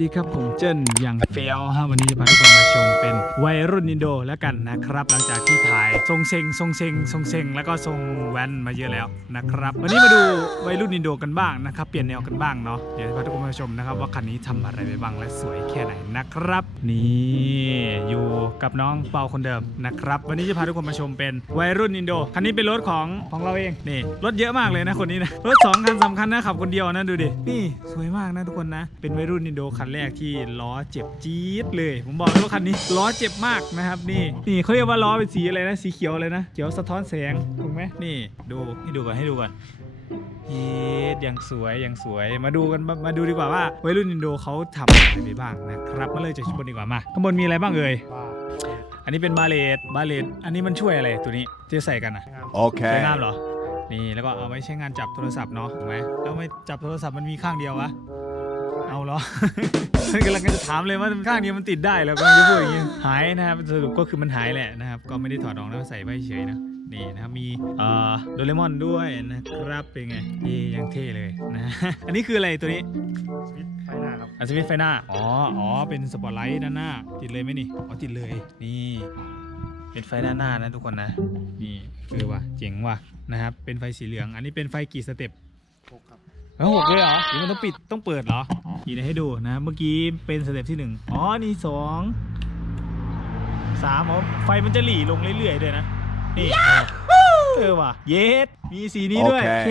ดีครับผมเจิ้นอย่างเฟียวฮะวันนี้จะพาทุกคนมาชมเป็นวัยรุ่นอินโดแล้วกันนะครับ หลังจากที่ถ่ายทรงเซงทรงเซงทรงเซงแล้วก็ทรงแวนมาเยอะแล้วนะครับ วันนี้มาดูวัยรุ่นอินโดกันบ้างนะครับ เปลี่ยนแนวกันบ้างเนาะเดี๋ยวจะพาทุกคนมาชมนะครับ ว่าคันนี้ทำอะไรไปบ้างและสวยแค่ไหนนะครับ นี่อยู่กับน้องเปาคนเดิมนะครับ วันนี้จะพาทุกคนมาชมเป็นวัยรุ่นอินโดคันนี้เป็นรถของของเราเองนี่รถเยอะมากเลยนะคนนี้นะรถสองคันสำคัญนะขับคนเดียวนะดูดินี่สวยมากนะทุกคนนะ เป็นวัยรุ่นอินโดคันแรกที่ล้อเจ็บจี๊ดเลย ผมบอกเลยว่าคันนี้ล้อเจ็บมากนะครับนี่นี่เขาเรียกว่าล้อเป็นสีอะไรนะสีเขียวเลยนะเขียวสะท้อนแสงถูกไหมนี่ดูให้ดูก่อนให้ดูก่อนเย็ดยังสวยยังสวยมาดูกันมามาดูดีกว่าว่าวัยรุ่นอินโดเขาทำอะไรไปบ้างนะครับมาเลยจากข้างบนดีกว่ามาข้างบนมีอะไรบ้างเอ่ยอันนี้เป็นบาเลตบาเลตอันนี้มันช่วยอะไรตัวนี้ที่ใส่กันอะใช้งาน Okay. เหรอนี่แล้วก็เอาไว้ใช้งานจับโทรศัพท์เนาะถูกไหมแล้วไม่จับโทรศัพท์มันมีข้างเดียววะ เอาเหรอกำลังจะถามเลยว่าข้างเดียวมันติดได้แล้วก็จะพูดอย่างนี้หายนะครับสรุปก็คือมันหายแหละนะครับ ก็ไม่ได้ถอดออกนะใส่ไว้เฉยๆนะนี่นะครับมีเอ่อโดเรมอนด้วยนะครับเป็นไงเย่ยังเท่เลยนะอันนี้คืออะไรตัวนี้วิทไฟหน้าครับอัศวินไฟหน้าอ๋ออ๋อเป็นสปอตไลท์ด้านหน้า ติดเลยไหมนี่อ๋อติดเลยนี่เป็นไฟด้านหน้านะทุกคนนะ นี่คือว่ะเจ๋งว่ะนะครับเป็นไฟสีเหลือง อันนี้เป็นไฟกี่สเต็ปหกครับ แล้วหกเลยเหรอหรือมันต้องปิดต้องเปิดเหรอยีนให้ดูนะ เมื่อกี้เป็นสเต็ปที่หนึ่งอ๋อ นี่สองสามอ๋อไฟมันจะหลีลงเรื่อยๆด้วยนะ นี่นะครับเออว่ะ เยสมีสีนี้ด้วยโอเคเค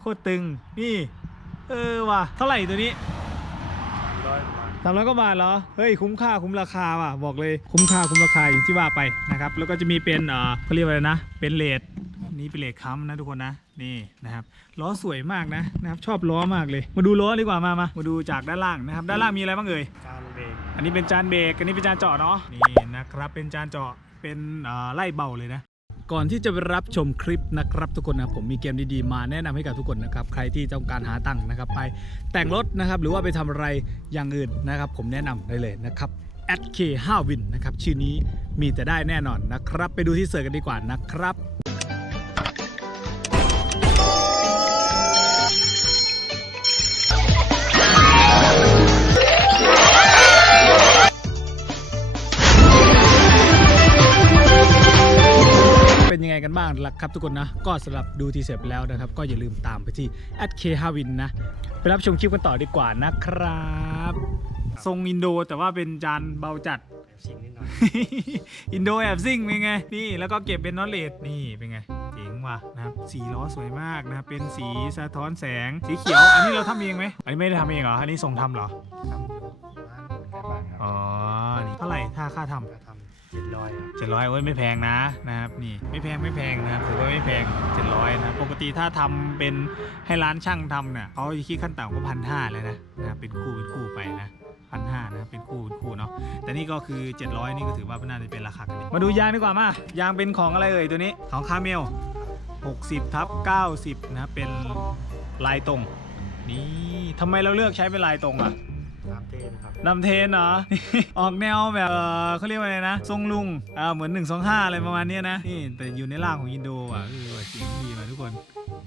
โคตรตึง นี่ เออว่ะ เท่าไหร่ตัวนี้ร้อยประมาณสามร้อยกว่าบาทเหรอ เฮ้ย คุ้มค่าคุ้มราคาว่ะ บอกเลย คุ้มค่าคุ้มราคาอย่างที่ว่าไปนะครับ แล้วก็จะมีเป็นเอ่อเขาเรียกว่าอะไรนะ เป็นเลดนี่เป็นเลดค้ำนะทุกคนนะ นี่นะครับล้อสวยมากนะนะครับชอบล้อมากเลย มาดูล้อดีกว่ามามามาดูจากด้านล่างนะครับ ด้านล่างมีอะไรบ้างเอ่ยการเบรกอันนี้เป็นจานเบรกอันนี้เป็นจานเจาะเนาะนี่นะครับเป็นจานเจาะเป็นเอ่อไล่เบาเลยนะ ก่อนที่จะไปรับชมคลิปนะครับทุกคนนะผมมีเกมดีๆมาแนะนำให้กับทุกคนนะครับใครที่ต้องการหาตังค์นะครับไปแต่งรถนะครับหรือว่าไปทำอะไรอย่างอื่นนะครับ ผมแนะนำได้เลยนะครับ k 5 win นะครับชื่อนี้มีแต่ได้แน่นอนนะครับ ไปดูที่เสิร์ชกันดีกว่านะครับ เป็นยังไงกันบ้างล่ะครับทุกคนนะ ก็สำหรับดูทีเสร็จไปแล้วนะครับ ก็อย่าลืมตามไปที่ k h a v i n นะ ไปรับชมคลิปกันต่อดีกว่านะครับ ทรงอินโดแต่ว่าเป็นจานเบาจัดแอบชิงนิดหน่อย อินโดแอบซิ่งเป็นไง นี่แล้วก็เก็บเป็นน็อตเลดนี่เป็นไงเจ๋งว่ะนะครับสีล้อสวยมากนะครับเป็นสีสะท้อนแสงสีเขียว อันนี้เราทำเองไหมอันนี้ไม่ได้ทำเองเหรออันนี้ส่งทำเหรอทำอยู่บ้านเหมือนกันบ้างครับอ๋อนี่เท่าไหร่ถ้าค่าทำก็ทำ เจ็ดร้อยเจ็ดร้อยโอ้ยไม่แพงนะนะครับนี่ไม่แพงไม่แพงนะครับถือว่าไม่แพงเจ็ดร้อยนะปกติถ้าทำเป็นให้ร้านช่างทำเนี่ยเขาคิดขั้นต่ำก็พันห้าเลยนะนะครับเป็นคู่เป็นคู่ไปนะพันห้านะครับเป็นคู่เป็นคู่เนาะแต่นี่ก็คือ 700 นี่ก็ถือว่าน่าจะเป็นราคากันดีมาดูยางดีกว่ามายางเป็นของอะไรเอ่ยตัวนี้ของคาเมล60ทับ90นะครับเป็นลายตรงนี่ทำไมเราเลือกใช้เป็นลายตรงอะ น้ำเทนะครับนำเทรนเหรอ ออกแนวแบบเออเขาเรียกว่าอะไรนะ ทรงลุงอ่าเหมือน 1 2 5 อะไรประมาณเนี้ยนะ นี่แต่อยู่ในร่างของอินโดอะเออเจ๋งดีมาทุกคน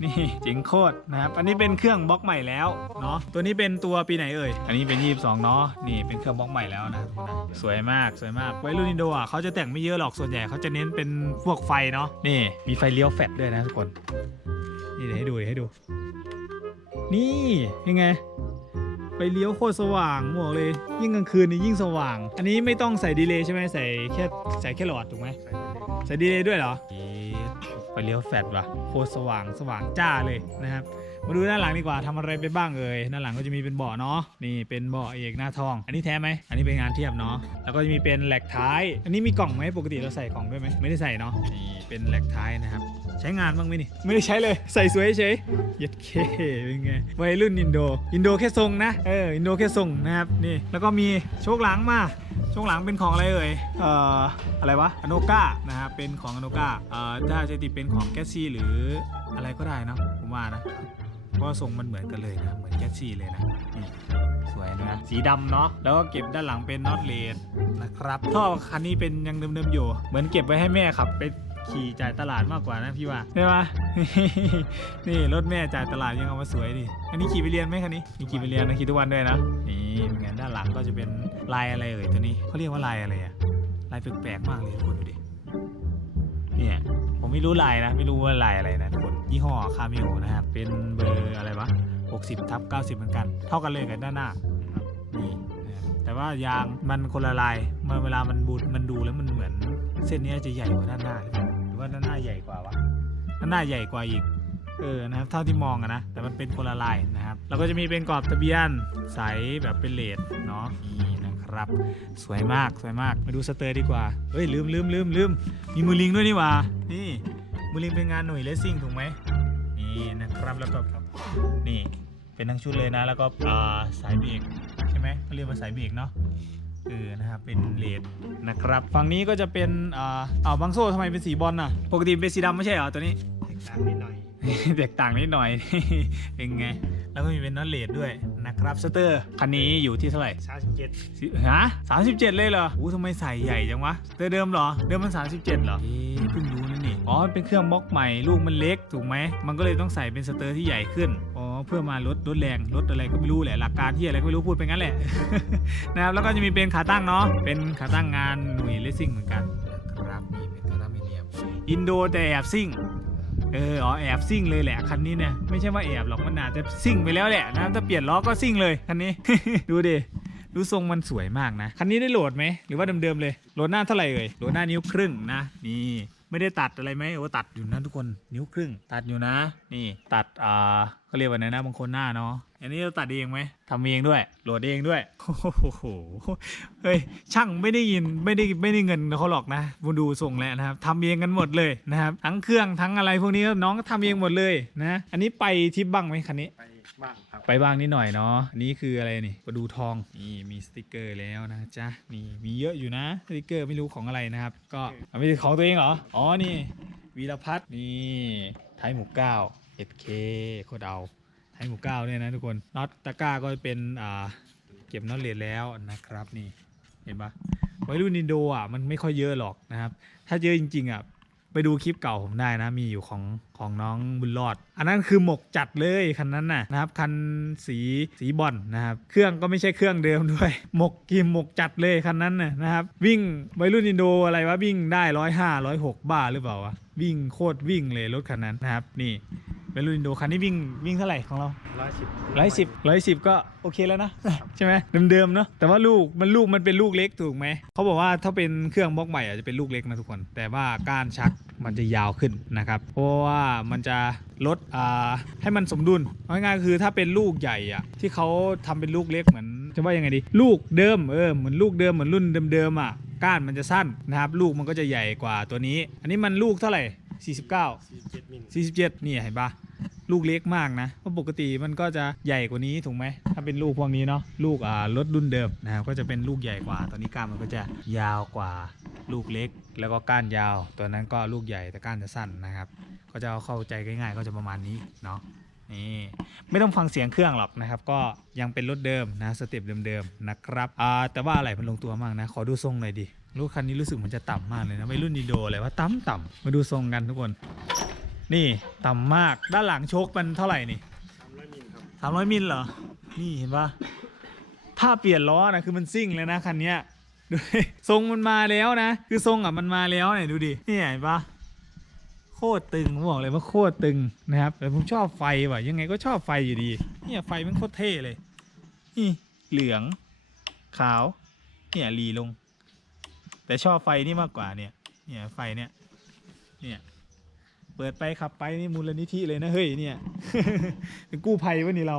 นี่เจ๋งโคตรนะครับ อันนี้เป็นเครื่องบล็อกใหม่แล้วเนาะ ตัวนี้เป็นตัวปีไหนเอ่ย อันนี้เป็น 22 เนาะ นี่เป็นเครื่องบล็อกใหม่แล้วนะทุกคนนะสวยมากสวยมากวัยรุ่นอินโดอะเขาจะแต่งไม่เยอะหรอก ส่วนใหญ่เขาจะเน้นเป็นพวกไฟเนาะ นี่มีไฟเลี้ยวแฟลชด้วยนะทุกคน นี่เดี๋ยวให้ดูเดี๋ยวให้ดู นี่ยังไง ไปเลี้ยวโคตรสว่างบอกเลย ยิ่งกลางคืนนี่ยิ่งสว่าง อันนี้ไม่ต้องใส่ดีเลย์ใช่ไหมใส่แค่ใส่แค่หลอดถูกไหมใส่ดีเลย์ด้วยเหรอไปเลี้ยวแฟลชว่ะโคตรสว่างสว่างจ้าเลยนะครับ มาดูด้านหลังดีกว่าทำอะไรไปบ้างเอ่ยด้านหลังก็จะมีเป็นเบาะเนาะนี่เป็นเบาะเอกหน้าทอง อันนี้แท้ไหมอันนี้เป็นงานเทียบเนาะแล้วก็จะมีเป็นแหลกท้าย อันนี้มีกล่องไหมปกติเราใส่กล่องด้วยไหมไม่ได้ใส่เนาะนี่เป็นแหลกท้ายนะครับใช้งานบ้างไหมนี่ไม่ได้ใช้เลยใส่สวยเฉยเย็ดเคเป็นไงวัยรุ่นอินโดอินโดแค่ทรงนะเอออินโดแค่ทรงนะครับนี่แล้วก็มีโชคหลังมาช่วงหลังเป็นของอะไรเอ่ย เอ่อ อะไรวะอโนก้านะครับ เป็นของอโนก้า เอ่อ ถ้าจะติดเป็นของแกซี่หรืออะไรก็ได้เนอะผมว่านะ เพราะว่าทรงมันเหมือนกันเลยนะเหมือนแกสซี่เลยนะนี่สวยนะสีดำเนาะแล้วก็เก็บด้านหลังเป็นน็อตเลดนะครับท่อคันนี้เป็นยังเดิมๆอยู่ เหมือนเก็บไว้ให้แม่ขับไปขี่จ่ายตลาดมากกว่านะพี่ว่าใช่ปะนี่รถแม่จ่ายตลาดยังเอามาสวยดิอันนี้ขี่ไปเรียนไหมคันนี้นี่ขี่ไปเรียนนะขี่ทุกวันด้วยนะนี่เป็นไงด้านหลังก็จะเป็นลายอะไรเอ่ยตัวนี้เขาเรียกว่าลายอะไรอะลายแปลกๆมากเลยทุกคนดูดิเนี่ย ผมไม่รู้ลายนะ ไม่รู้ว่าลายอะไรนะทุกคนยี่ห้อคาเมลนะครับเป็นเบอร์อะไรวะ60ทับ90 เหมือนกัน เท่ากันเลยกับด้านหน้านี่แต่ว่ายางมันคนละลายมันเวลามันบูดมันดูแล้วมันเหมือน เส้นนี้จะใหญ่กว่าด้านหน้าหรือว่าหรือว่าด้านหน้าใหญ่กว่าวะด้านหน้าใหญ่กว่าอีกเออนะครับเท่าที่มองอะนะแต่มันเป็นคนละลายนะครับแล้วก็จะมีเป็นกรอบทะเบียนใสแบบเป็นเลดเนาะ นะครับ สวยมากสวยมากมาดูสเตอร์ดีกว่าเฮ้ยลืมลืมลืมลืมมีมือลิงด้วยนี่ว่านี่มือลิงเป็นงานหน่วยเลสซิ่งถูกไหมนี่นะครับแล้วก็นี่เป็นทั้งชุดเลยนะ แล้วก็าสายเบรกใช่ไหมเขาเรียกว่าสายเบรกเนาะเออนะครับเป็นเลดนะครับฝั่งนี้ก็จะเป็นอ่าอ้าวบางโซ่ทำไมเป็นสีบอลน่ะ ปกติเป็นสีดำไม่ใช่เหรอตัวนี้แตกต่างนิดหน่อย แตกต่างนิดหน่อยเป็นไง แล้วก็มีเป็นน็อตเลดด้วยนะครับสเตอร์คันนี้อยู่ที่เท่าไหร่สามสิบเจ็ดสิฮะสามสิบเจ็ดเลยเหรออู้ทำไมใส่ใหญ่จังวะเตอร์เดิมเหรอ เดิมมันสามสิบเจ็ดเหรอเอ๊ะเพิ่งรู้นะนี่อ๋อมันเป็นเครื่องบล็อกใหม่ลูกมันเล็กถูกไหมมันก็เลยต้องใส่เป็นสเตอร์ที่ใหญ่ขึ้นอ๋อเพื่อมาลดลดแรงลดอะไรก็ไม่รู้แหละหลักการที่อะไรก็ไม่รู้พูดไปงั้นแหละนะครับแล้วก็จะมีเป็นขาตั้งเนาะเป็นขาตั้งงานหน่วยเลสซิ่งเหมือนกันนะครับนี่เป็นขาตั้งมีเนียมอินโดแต่แอบซิ่ง เอออ๋อแอบซิ่งเลยแหละคันนี้เนี่ยไม่ใช่ว่าแอบหรอกมันอาจจะซิ่งไปแล้วแหละนะถ้าเปลี่ยนล้อก็ซิ่งเลยคันนี้ ดูดิดูทรงมันสวยมากนะ คันนี้ได้โหลดไหม หรือว่าเดิมๆเลย โหลดหน้าเท่าไหร่เอ่ยโหลดหน้านิ้วครึ่งนะนี่ไม่ได้ตัดอะไรไหมโอ้ตัดอยู่นะทุกคนนิ้วครึ่ง ตัดอยู่นะ นี่ตัดอ่าเขาเรียกว่าไงนะบางคนหน้าเนาะ อันนี้เราตัดเองไหมทำเองด้วยโหลดเองด้วยโอ้โหเฮ้ยช่างไม่ได้ยินไม่ได้ไม่ได้เงินเขาหรอกนะมาดูส่งแล้วนะครับทำเองกันหมดเลยนะครับทั้งเครื่องทั้งอะไรพวกนี้น้องก็ทำเองหมดเลยนะอันนี้ไปทริปบ้างไหมคันนี้ ไปบ้างครับไปบ้างนิดหน่อยเนาะอันนี้คืออะไรนี่ประดูทองนี่มีสติกเกอร์แล้วนะจ๊ะนี่มีเยอะอยู่นะสติกเกอร์ไม่รู้ของอะไรนะครับ ก็เอาไม่ใช่ของตัวเองเหรออ๋อนี่วีรพัฒน์นี่ไทยหมูเก้า 1K โคตรเอา ไทยหมูเก้าเนี่ยนะทุกคนน็อตตะก้าก็เป็นอ่าเก็บน็อตเลดแล้วนะครับนี่เห็นปะวัยรุ่นอินโดอะมันไม่ค่อยเยอะหรอกนะครับ ถ้าเยอะจริงๆอะไปดูคลิปเก่าผมได้นะมีอยู่ของของน้องบุญรอด อันนั้นคือหมกจัดเลยคันนั้นน่ะนะครับคันสีสีบอลนะครับ เครื่องก็ไม่ใช่เครื่องเดิมด้วย หมกกิมหมกจัดเลยคันนั้นน่ะนะครับ วิ่งวัยรุ่นอินโดอะไรวะวิ่งได้ร้อยห้าร้อยหกบ้าหรือเปล่าวะวิ่งโคตรวิ่งเลยรถคันนั้นนะครับนี่ วัยรุ่นอินโดคันนี้วิ่งวิ่งเท่าไหร่ของเราร้อยสิบร้อยสิบร้อยสิบก็โอเคแล้วนะใช่ไหมเดิมๆเนาะแต่ว่าลูกมันลูกมันเป็นลูกเล็กถูกไหมเขาบอกว่าถ้าเป็นเครื่องบล็อกใหม่อาจจะเป็นลูกเล็กนะทุกคน แต่ว่าก้านชักมันจะยาวขึ้นนะครับเพราะว่ามันจะลดอ่าให้มันสมดุลเอาง่ายๆคือถ้าเป็นลูกใหญ่อะที่เขาทำเป็นลูกเล็กเหมือนจะว่ายังไงดี ลูกเดิมเออเหมือนลูกเดิมเหมือนรุ่นเดิมๆอะก้านมันจะสั้นนะครับลูกมันก็จะใหญ่กว่าตัวนี้ อันนี้มันลูกเท่าไหร่ 49 สี่สิบเจ็ดมิล47นี่เห็นปะลูกเล็กมากนะเพราะปกติมันก็จะใหญ่กว่านี้ถูกไหมถ้าเป็นลูกพวกนี้เนาะลูกอ่ารถรุ่นเดิมนะครับก็จะเป็นลูกใหญ่กว่า ตอนนี้ก้านมันก็จะยาวกว่าลูกเล็ก แล้วก็ก้านยาว ตัวนั้นก็ลูกใหญ่แต่ก้านจะสั้นนะครับ ก็จะเอาเข้าใจง่ายๆก็จะประมาณนี้เนาะนี่ไม่ต้องฟังเสียงเครื่องหรอกนะครับ ก็ยังเป็นรถเดิมนะสเต็ปเดิมๆนะครับอ่าแต่ว่าอะไรมันลงตัวมากนะขอดูทรงหน่อยดิ รถคันนี้รู้สึกมันจะต่ำมากเลยนะไม่รุ่นดีโดเลยว่าต่ำต่ำมาดูทรงกันทุกคน นี่ต่ำมากด้านหลังโชคมันเท่าไหร่นี่สามร้อยมิลครับสามร้อยมิลเหรอ นี่เห็นปะถ้าเปลี่ยนล้อนะคือมันซิ่งเลยนะคันเนี้ยดูทรงมันมาแล้วนะ คือทรงอะมันมาแล้วเนี่ยดูดินี่เห็นปะโคตรตึงผมบอกเลยว่าโคตรตึงนะครับแต่ผมชอบไฟว่ะยังไงก็ชอบไฟอยู่ดีเนี่ยไฟมันโคตรเท่เลยนี่เหลือง ขาว เนี่ยรีลง แต่ชอบไฟนี่มากกว่าเนี่ย เนี่ยไฟเนี่ย เนี่ย เปิดไปขับไปนี่มูลนิธิเลยนะเฮ้ยเนี่ย เป็นกู้ภัยวะนี่เรา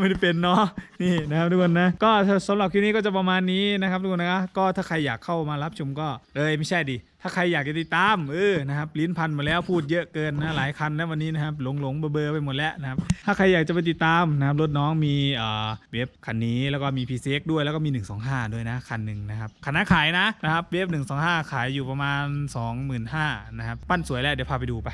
ไม่ได้เป็นเนาะ นี่นะครับทุกคนนะ ก็สำหรับคลิปนี้ก็จะประมาณนี้นะครับทุกคนนะ ก็ถ้าใครอยากเข้ามารับชมก็เลยไม่ใช่ดิ ถ้าใครอยากจะติดตามเออนะครับลิ้นพันมาแล้วพูดเยอะเกินนะหลายคันนะวันนี้นะครับหลงหลงเบอร์เบอร์ไปหมดแล้วนะครับถ้าใครอยากจะไปติดตามนะครับรถน้องมีเอ่อเว็บคันนี้แล้วก็มี p ีเด้วยแล้วก็มี 125 ด้วยนะคันหนึ่งนะครับคันนั้นขายนะนะครับเว็บ125 ขายอยู่ประมาณ 25,000นะครับปั้นสวยแล้วเดี๋ยวพาไปดูไป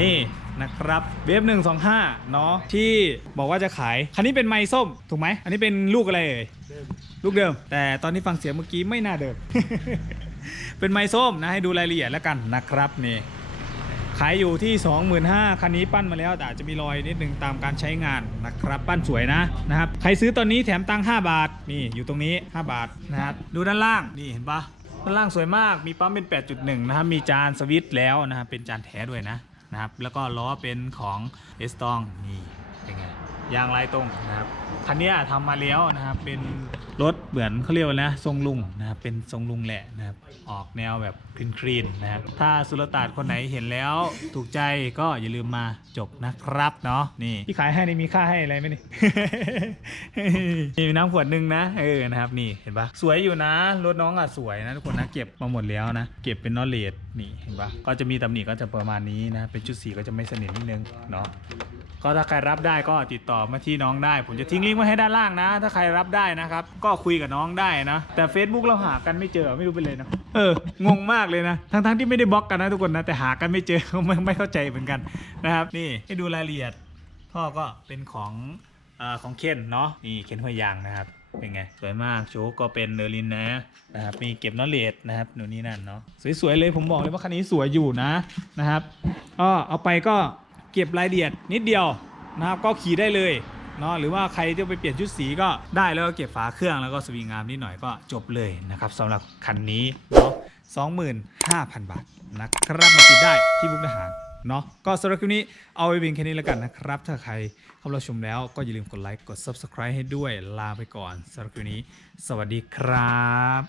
นี่นะครับเวฟหนึ่งสองห้าเนาะที่บอกว่าจะขาย คันนี้เป็นไม้ส้ม ถูกไหม อันนี้เป็นลูกอะไรเอ่ยลูกเดิม แต่ตอนที่ฟังเสียงเมื่อกี้ไม่น่าเดิม เป็นไม้ส้มนะให้ดูรายละเอียดแล้วกันนะครับนี่ขายอยู่ที่ 25,000คันนี้ปั้นมาแล้วแต่อาจจะมีรอยนิดนึงตามการใช้งานนะครับปั้นสวยนะนะครับใครซื้อตอนนี้แถมตังค์5บาทนี่อยู่ตรงนี้ 5 บาทนะครับดูด้านล่างนี่เห็นปะด้านล่างสวยมากมีปั๊มเป็น 8.1 นะครับมีจานสวิตช์แล้วนะครับเป็นจานแท้ด้วยนะนะครับแล้วก็ล้อเป็นของเอสตองนี่เป็นไงยางลายตรงนะครับ คันเนี้ยทำมาแล้วนะครับ เป็นรถเหมือนเขาเรียกว่านะทรงลุงนะครับเป็นทรงลุงแหละนะครับออกแนวแบบคลีนคลีนๆนะครับถ้าสุลต่านคนไหนเห็นแล้วถูกใจก็อย่าลืมมาจบนะครับเนาะนี่ที่ขายให้นี่มีค่าให้อะไรไหมนี่มีน้ำขวดหนึ่งนะเออนะครับนี่เห็นปะสวยอยู่นะรถน้องอะสวยนะทุกคนนะเก็บมาหมดแล้วนะ เก็บเป็นนอเลดนี่เห็นปะก็จะมีตำหนิก็จะประมาณนี้นะเป็นชุดสีก็จะไม่สนิทนิดนึงเนาะก็ถ้าใครรับได้ก็ติดต่อมาที่น้องได้ผมจะทิ้งลิงก์ไว้ให้ด้านล่างนะ ถ้าใครรับได้นะครับ ก็คุยกับน้องได้นะ แต่ Facebook เราหากันไม่เจอไม่รู้เป็นเลยนะเอองงมากเลยนะ ทั้งๆที่ไม่ได้บล็อกกันนะทุกคนนะแต่หากันไม่เจอไม่ไม่เข้าใจเหมือนกันนะครับนี่ให้ดูรายละเอียดท่อก็เป็นของเออของเคนเนาะนี่เคนห้วยยางนะครับเป็นไง สวยมากโชคก็เป็นเนอรลินนะนะครับมีเก็บนอเลดนะครับหนูนี่นั่นเนาะสวยๆเลยผมบอกเลยว่าคันนี้สวยอยู่นะนะครับก็เอาไปก็เก็บรายละเอียดนิดเดียวนะครับก็ขี่ได้เลย เนาะหรือว่าใครจะไปเปลี่ยนชุดสีก็ได้แล้วก็เก็บฝาเครื่องแล้วก็สวิงงามนิดหน่อยก็จบเลยนะครับสำหรับคันนี้เนาะ25,000 บาทนะครับมาติดได้ที่มุกดาหารเนาะก็สำหรับคลิปนี้เอาไว้เพียงแค่นี้แล้วกันนะครับ ถ้าใครเข้ามาชมแล้วก็อย่าลืมกดไลค์กด Subscribe ให้ด้วยลาไปก่อนสำหรับคลิปนี้ สวัสดีครับ